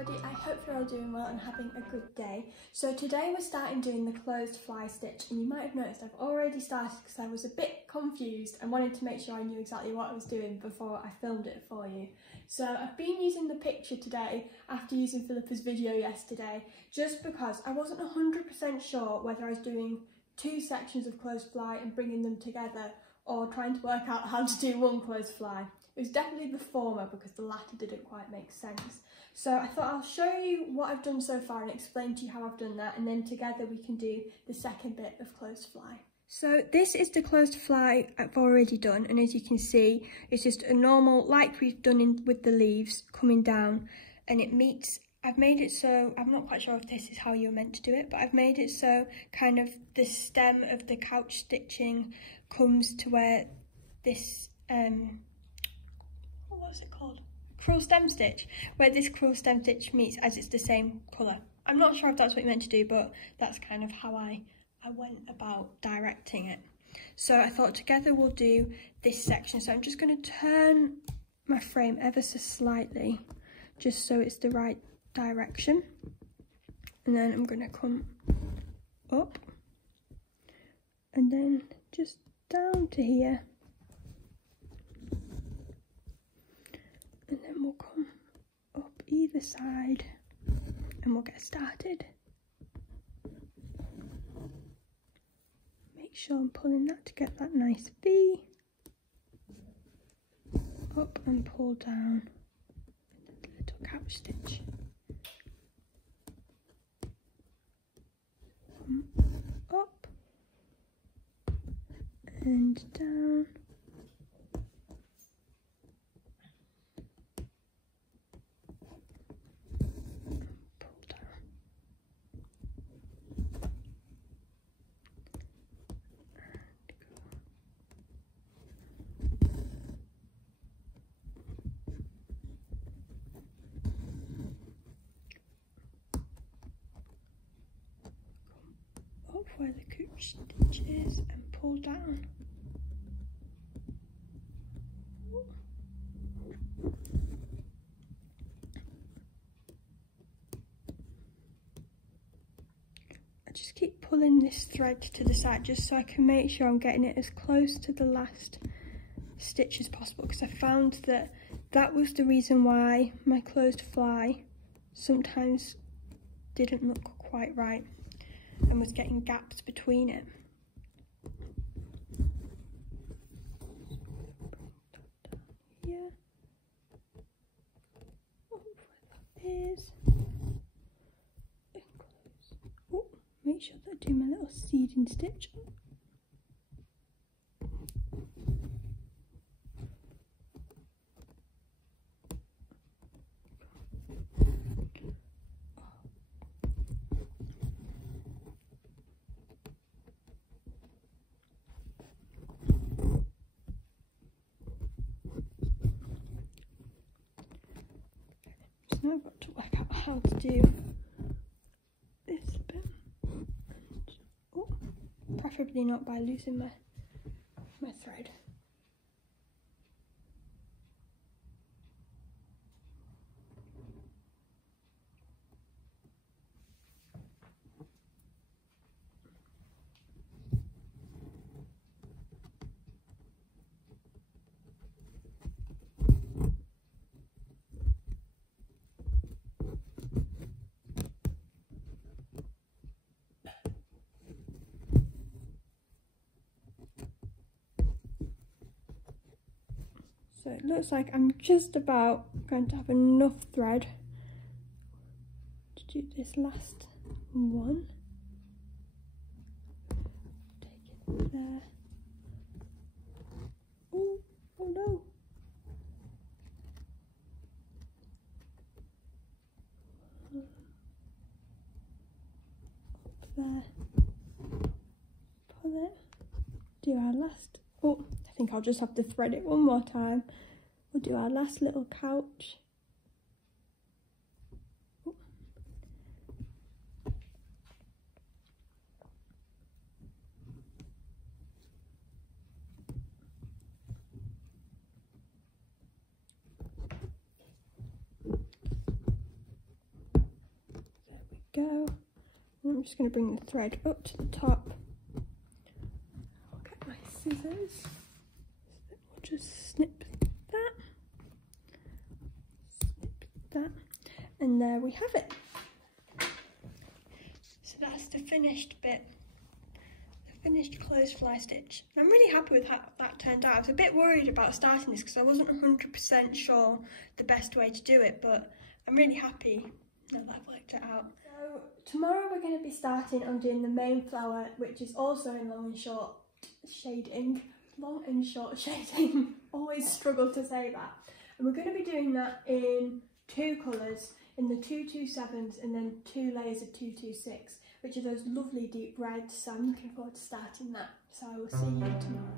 everybody, I hope you're all doing well and having a good day. So today we're starting doing the closed fly stitch, and you might have noticed I've already started because I was a bit confused and wanted to make sure I knew exactly what I was doing before I filmed it for you. So I've been using the picture today after using Philippa's video yesterday, just because I wasn't 100% sure whether I was doing two sections of closed fly and bringing them together, or trying to work out how to do one closed fly. It was definitely the former because the latter didn't quite make sense. So I thought I'll show you what I've done so far and explain to you how I've done that, and then together we can do the second bit of closed fly. So this is the closed fly I've already done, and as you can see it's just a normal, like we've done with the leaves, coming down, and it meets. I've made it so, I'm not quite sure if this is how you're meant to do it, but I've made it so kind of the stem of the couch stitching comes to where this, what was it called? Crewel stem stitch, where this crewel stem stitch meets, as it's the same colour. I'm not sure if that's what you're meant to do, but that's kind of how I went about directing it. So I thought together we'll do this section. So I'm just going to turn my frame ever so slightly, just so it's the right direction, and then I'm going to come up and then just down to here, and then we'll come up either side and we'll get started. Make sure I'm pulling that to get that nice V, up and pull down with the little couch stitch. Up and down, pull down, up where the couch stitch is and pull down. I just keep pulling this thread to the side just so I can make sure I'm getting it as close to the last stitch as possible, because I found that that was the reason why my closed fly sometimes didn't look quite right and was getting gaps between it. Here, oh, where that is, and close. Oh, make sure that I do my little seeding stitch. Now I've got to work out how to do this bit, and, oh, preferably not by losing my thread. So it looks like I'm just about going to have enough thread to do this last one. Take it there. Oh, oh no. Up there. Pull it. Do our last. Oh, I think I'll just have to thread it one more time. We'll do our last little couch. Oh. go. And I'm just going to bring the thread up to the top. I'll get my scissors. We'll just snip that. Snip that. And there we have it. So that's the finished bit. Finished closed fly stitch. I'm really happy with how that turned out. I was a bit worried about starting this because I wasn't 100% sure the best way to do it, but I'm really happy now that I've worked it out. So tomorrow we're going to be starting on doing the main flower, which is also in long and short shading. Long and short shading. Always struggle to say that. And we're going to be doing that in 2 colours, in the 227s and then 2 layers of 226. Which are those lovely deep reds, so I'm looking forward to starting that. So I will see you tomorrow.